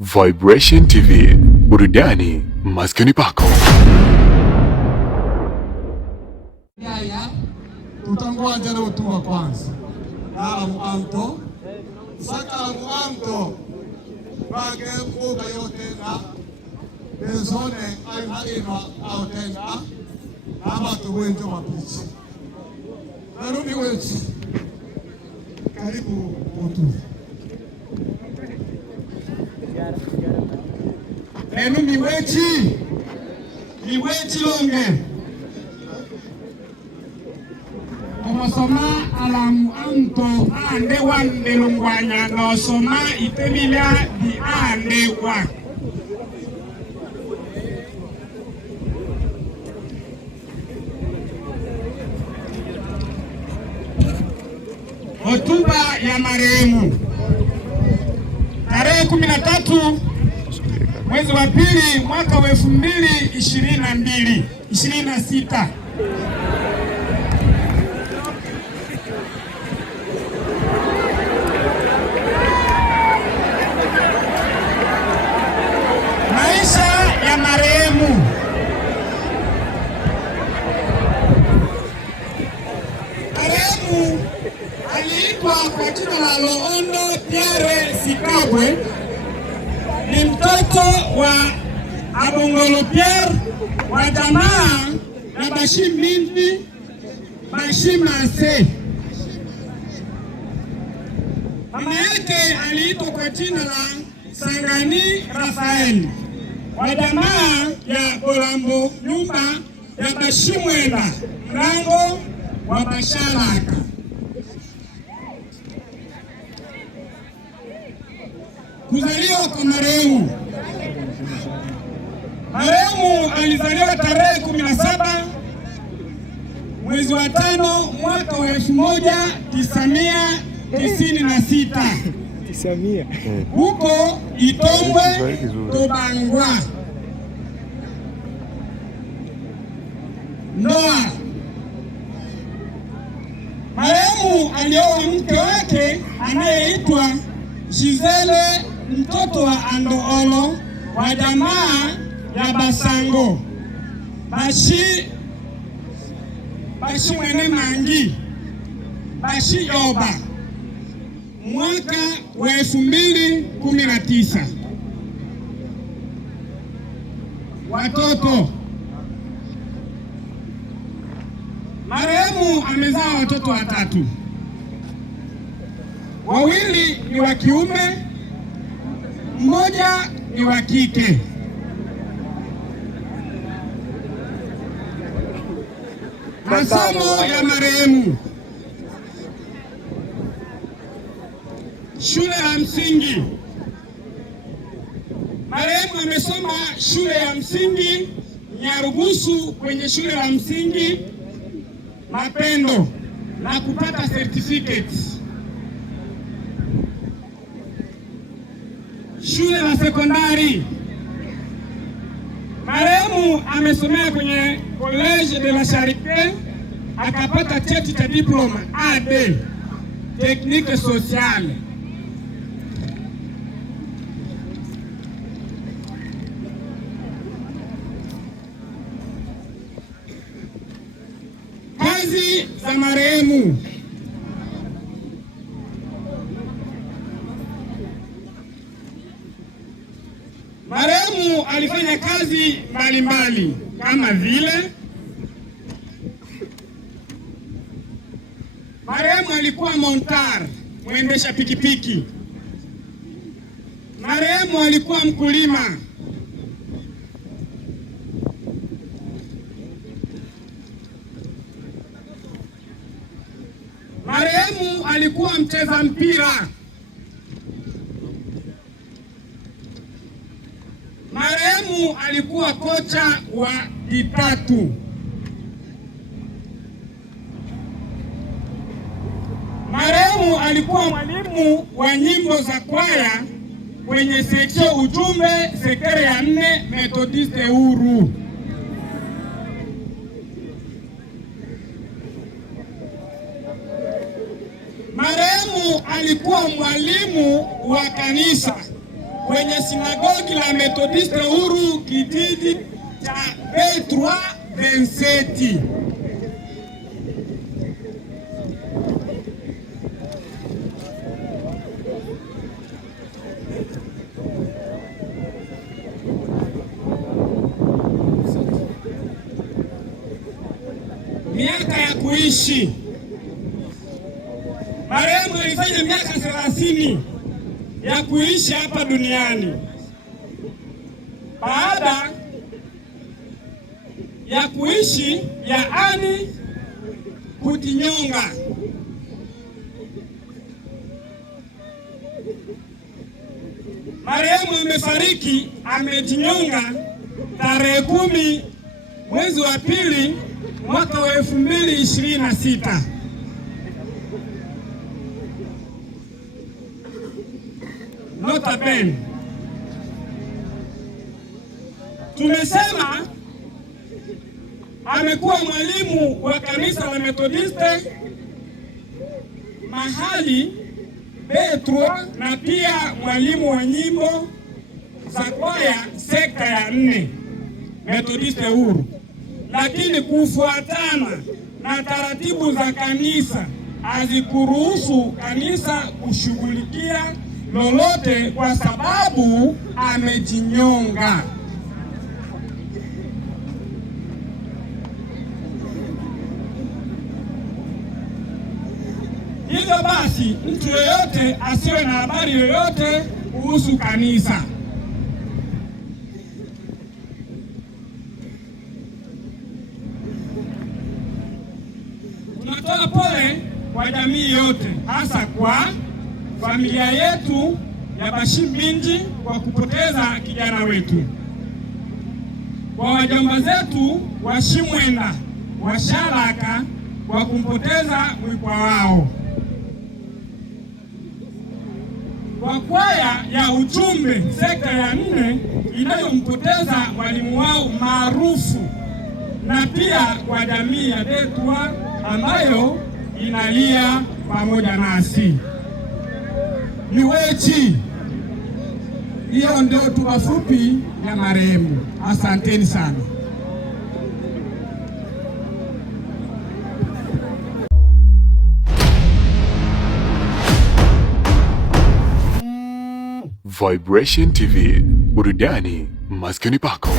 Vibration TV, burudani maskani pako. Yaya tutangwanja leo tu wa kwanza nala muamto saka muamto bage mbuga yote na bezone aina au tena ama tuwenjo mapichi narudi wetu karibu utu nenu miwechi longe Omasoma alamu amto ande wande lungwanya no soma itemila di ande wa hotuba ya marehemu tarehe 13 mwezi wa pili mwaka wa 2026. Maisha ya marehemu. Marehemu aliitwa kwa jina la Loondo Pierre Sikabwe. Ni mtoto wa Abongolo Pierre wa jamaa na Bashi Mingi Bashi Mase. Mama yake aliitwa kwa jina la Sangani Rafael wa jamaa ya Bolambo nyumba ya Bashi Mwenda mlango wa Basharaka. Kuzaliwa kwa marehemu. Marehemu alizaliwa tarehe 17 mwezi wa 5 mwaka wa 1996 huko Itombwe Tobangwa. Ndoa. Marehemu alioa mke wake anayeitwa Gisele mtoto wa Andoolo wa jamaa ya Basango Bashi Mwene Mangi Bashi Yoba mwaka wa 2019. Watoto. Marehemu amezaa watoto watatu. Wawili ni wa kiume, mmoja ni wa kike. Masomo ya marehemu. Shule ya msingi. Marehemu amesoma shule ya msingi Nyarugusu kwenye shule ya msingi Mapendo na kupata certificate. Shule la sekondari. Marehemu amesomea kwenye College de la Charité akapata cheti cha diploma AD Technique Sociale. Kazi za marehemu. Marehemu alifanya kazi mbalimbali kama vile marehemu alikuwa montar, mwendesha pikipiki. Marehemu alikuwa mkulima. Marehemu alikuwa mcheza mpira. Marehemu alikuwa kocha wa Ditatu alikuwa mwalimu wa nyimbo za kwaya kwenye seksio ujumbe sekere ya 4 Methodiste Huru. Marehemu alikuwa mwalimu wa kanisa kwenye sinagogi la Methodiste Huru kijiji cha B327. Miaka ya kuishi, marehemu alifanya miaka 30 ya kuishi hapa duniani. Baada ya kuishi, yaani kujinyonga. Marehemu amefariki, amejinyonga tarehe 10 mwezi wa pili mwaka wa 2026. Nota bene, tumesema amekuwa mwalimu wa kanisa la Methodiste mahali B3 na pia mwalimu wa nyimbo za kwaya sekta ya 4 Methodiste Huru, lakini kufuatana na taratibu za kanisa hazikuruhusu kanisa kushughulikia lolote kwa sababu amejinyonga. Hivyo basi, mtu yeyote asiwe na habari yoyote kuhusu kanisa. Tunatoa pole kwa jamii yote, hasa kwa familia yetu ya Bashiminji kwa kupoteza kijana wetu, kwa wajomba zetu wa Shimwenda wa Sharaka kwa kumpoteza mwikwa wao, kwa kwaya ya ujumbe sekta ya 4 inayompoteza mwalimu wao maarufu, na pia kwa jamii ya B3 ambayo inalia pamoja nasi. Ni wechi. Hiyo ndio hotuba fupi ya marehemu. Asanteni sana. Vibration TV, burudani maskani pako.